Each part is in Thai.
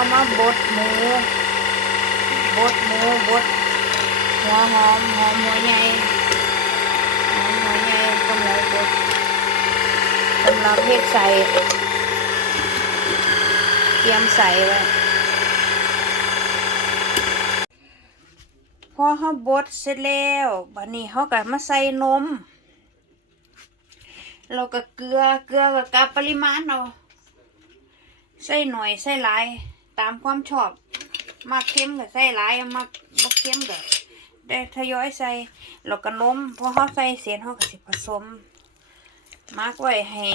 เขามาบดหมู บดหมู บดหัวหอมหอมหัวใหญ่หอมหัวใหญ่ก็หมูบดกำลังเฮ็ดใส่ เตรียมใส่ไว้พอเขาบดเสร็จแล้วบัดนี้เขาก็มาใส่นมเราก็เกลือเกลือกับกะปริมาณเอาใส่หน่อยใส่หลาย ตามความชอบมากเค็มก็ใส่หลายมากบ่เค็มก็ได้ทยอยใส่แล้วก็นมพอเขาใส่เสร็จเขาก็สิผสมมักไว้ให้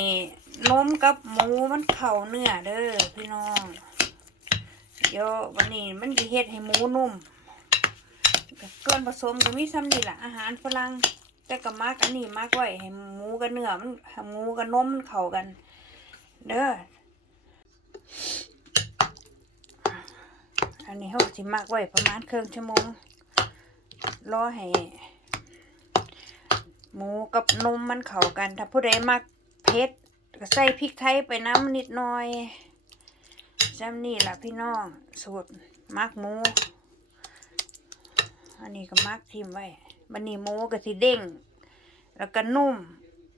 นมกับหมูมันเข้าเนื้อเด้อพี่น้องเดี๋ยววันนี้มันจะเฮ็ดให้หมูนุ่มเกินผสมก็มีซ้ำนี่แหละอาหารฝรั่งแต่ก็มักอันนี้มักไว้ให้หมูกับเนื้อมันให้หมูกับนมมันเข้ากัน เด้อ อันนี้เขาก็สิมักไว้ประมาณครึ่งชั่วโมง รอให้หมูกับนมมันเข้ากัน ถ้าผู้ใดมักเผ็ดก็ใส่พริกไทยไปน้ำนิดหน่อยจำนี่ล่ะพี่น้อง สูตรมักหมู อันนี้ก็มักทิมไว้บันนี้หมูก็สิเด้ง แล้วก็นุ่ม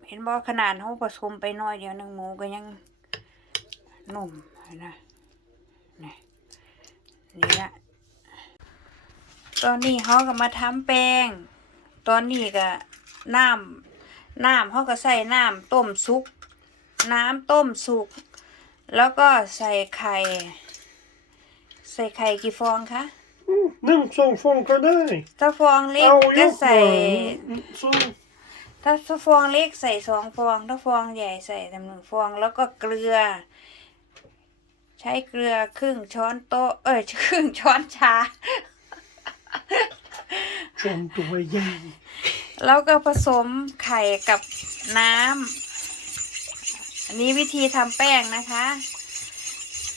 เห็นบ่ขนาดเขาผสมไปน้อยเดียวหนึงหมูก็ยังนุ่มนะนี่ นี่ละตอนนี้เขาก็มาทำแป้ง ตอนนี้ก็น้ำน้ำเขาก็ใส่น้ำต้มซุก น้ำต้มสุก แล้วก็ใส่ไข่ ใส่ไข่กี่ฟองคะ Mm, Den som funkar där. ถ้าฟองเล็กเอาก็ยกใส่มา så ถ้าถ้าฟองเล็กใส่สองฟอง ถ้าฟองใหญ่ใส่แต่หนึ่งฟองแล้วก็เกลือใช้เกลือครึ่งช้อนโต๊ะ เอ้ยครึ่งช้อนชา som då är igen. แล้วก็ผสมไข่กับน้ำอันนี้วิธีทำแป้งนะคะ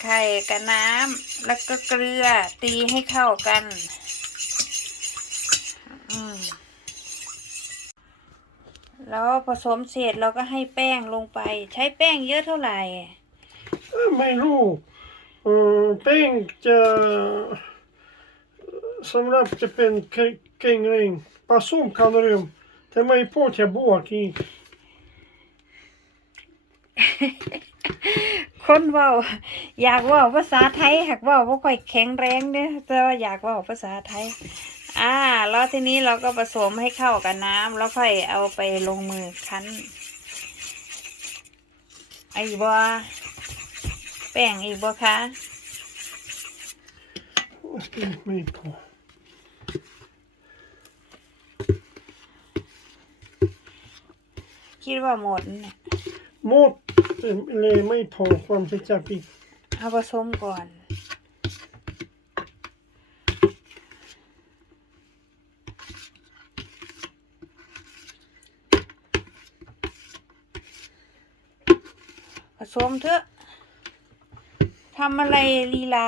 ไข่กับน้ำแล้วก็เกลือตีให้เข้ากันอืมแล้วผสมเสร็จเราก็ให้แป้งลงไป ใช้แป้งเยอะเท่าไหร่ Men ro. Uh, Pink uh, som rapte pen kring ring. Pasum kan rum. Det var ju på till båt i. คนว่าอยากว่าภาษาไทยหากว่าบ่ค่อยแข็งแรงเด้อแต่ว่าอยากว่าภาษาไทย อ่า แล้วทีนี้เราก็ผสมให้เข้ากับน้ำแล้วค่อยเอาไปลงมือคั้นไอ้บัว แป้งอีกบัวคะ Jag ska inte mig på. คิดว่าหมดเนี่ย Mot le mig på fram till chapi. เอาผสมก่อนผสมเถอะ ทำอะไรลีลา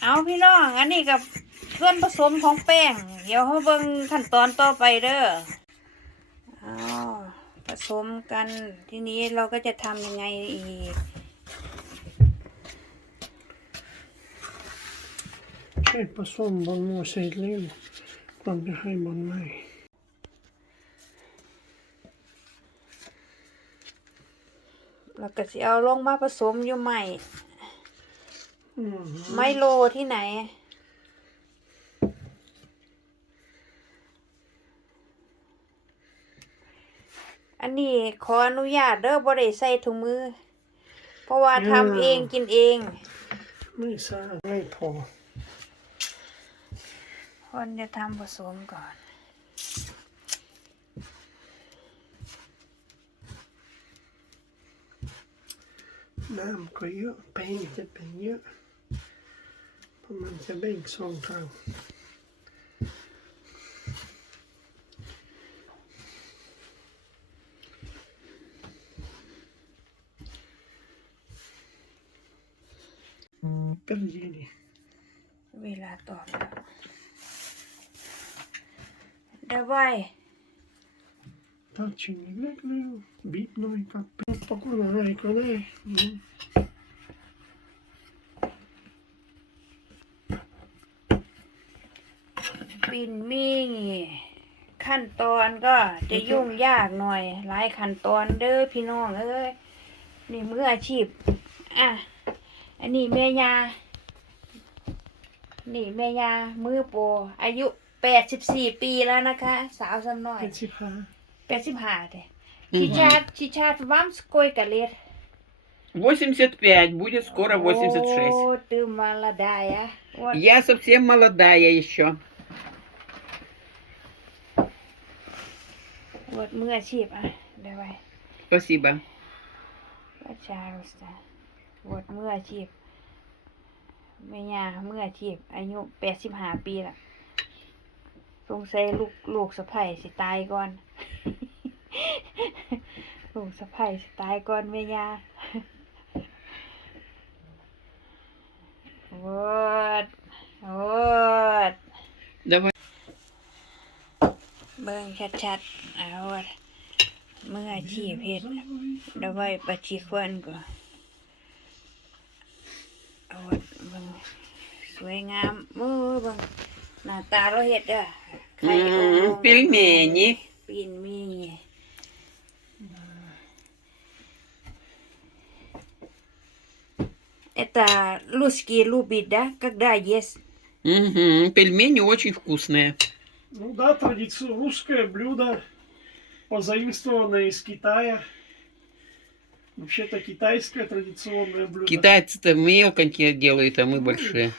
เอาพี่น้อง อันนี้กับเครื่องผสมของแป้ง เดี๋ยวเขาเบิ่งขั้นตอนต่อไปเด้อเอาผสมกัน ทีนี้เราก็จะทำยังไงอีก Klippa sommaren och sidlin. Man blir hemma med mig. เรา ก็สิเอาลงมาผสมอยู่ใหม่ Mm. ไมโลที่ไหน อันนี้ขออนุญาตเด้อบ่ได้ใส่ถุงมือ เพราะว่าทำเองกินเอง Mig så här. Mig på. คนจะทำผสมก่อน น้ำก็เยอะแป้งจะเป็นเยอะเพราะมันจะแบ่งสองทางเป็นยังไงเวลาตอบแล้วเดี๋ยวไว Так чи не выглядел, битной, как пи- спокойно, Рейко, не. Ну, ปิ่นมีขั้นตอนก็จะยุ่งยากหน่อย หลายขั้นตอนเด้อพี่น้องเอ้ยนี่มืออาชีพ อ่ะ อันนี้แม่ยา นี่แม่ยา มือโปรอายุแปดสิบสี่ปีแล้วนะคะ สาวสำน้อย Pet si pa. แปดสิบห้า เด้ชิชาติชิชาติวัมสกอยกะเลด 85, будет скоро โอ้ 86. ตื่นมาละได้อะว่า Я совсем молодая еще. วดมืออาชีพอ่ะได้ไว้ Спасибо. ว่าชาโรสตาวดมืออาชีพแม่ยามืออาชีพ อายุแปดสิบห้าปีละสงสัยลูกลูกสะใภ้สิตายก่อน ลูกสะใภ้สิตายก่อนแม่ยาวดวด Давай. เบิ่งชัดๆเอาวดมืออาชีพเฮ็ด Давай потихоньку. เอาวดเบิ่งสวยงามมือเบิ่งหน้าตาเราเฮ็ดเด้อไข่อง М, ค์ Пельмени. ปี Это русские любят, да? Когда есть? Угу, пельмени очень вкусные. Ну да, традиция русское блюдо, позаимствованное из Китая. Вообще-то китайское традиционное блюдо. Китайцы-то мелконькие делают, а мы ну, большие.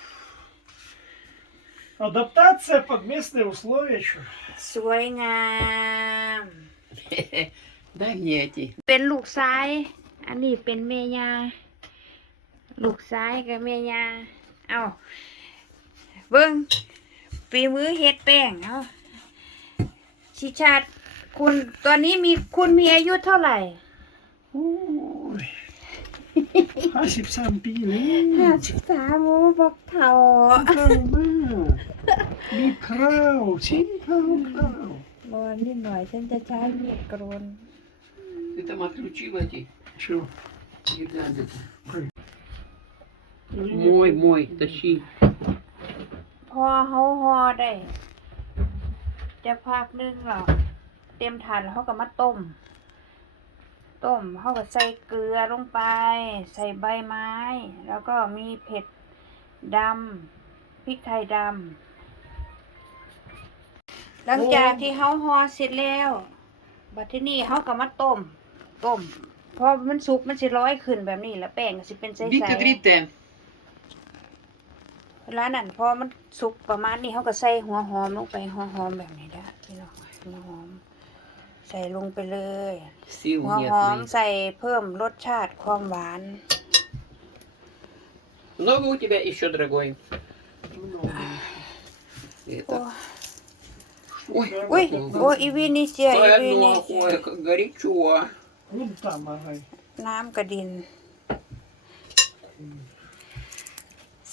Адаптация под местные условия еще. Суэйна. Дай мне эти. Пен лук сай, они не пен меня. ลูกซ้ายกับเมยา เอาเบิ้งฝีมือเฮ็ดแป้ง เอาชิชาติคุณตอนนี้มีคุณมีอายุเท่าไหร่ Ой. Хасип сам пили. ห้าสิบสามโอ้บอกเท่า Ми крау, син крау, крау. บอลนิดหน่อยฉันจะใช้มีดกรน Ты там отключил эти มวยมวยตะชีพอเขาหอได้จะพักนึงหรอกเตรียมทานแล้วเขาก็มาต้ม ต้มเขาก็ใส่เกลือลงไป ใส่ใบไม้ แล้วก็มีเผ็ดดำพริกไทยดำหลังจากที่เขาหอเสร็จแล้วบัดที่นี่เขาก็มาต้ม ต้มพอมันสุกมันจะร้อยขึ้นแบบนี้แล้วแป้งก็จะเป็นใสๆ เวลานั้นพอมันสุกประมาณนี้เขาก็ใส่หัวหอมลงไปหัวหอมแบบนี้เด้อพี่น้องหัวหอม ใส่ลงไปเลย Сил หัว нет หอม моих. ใส่เพิ่มรสชาติความหวาน Много у тебя еще, дорогой? Много. Это. โอ้ Ой, อุ้ยโอ้อีวีนิเซียอีวีนิ Одно, เซีย ой, как горячо. Вон там, ага. น้ำกระดิน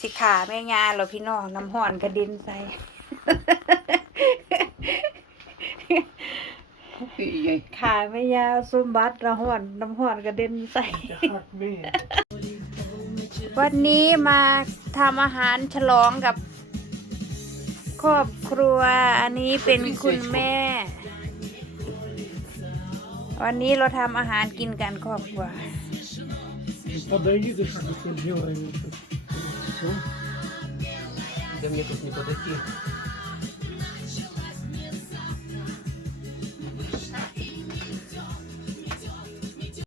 สิขาแม่ยาเราพี่น้องน้ำห่อนกระดินใส่ขาแม่ยาวซุมบัตระห่อนน้ำห่อนกระเด็นใส่ วันนี้มาทำอาหารฉลองกับ ครอบครัว อันนี้เป็นคุณแม่ วันนี้เราทำอาหารกินกันครอบครัว Где мне тут не подойти?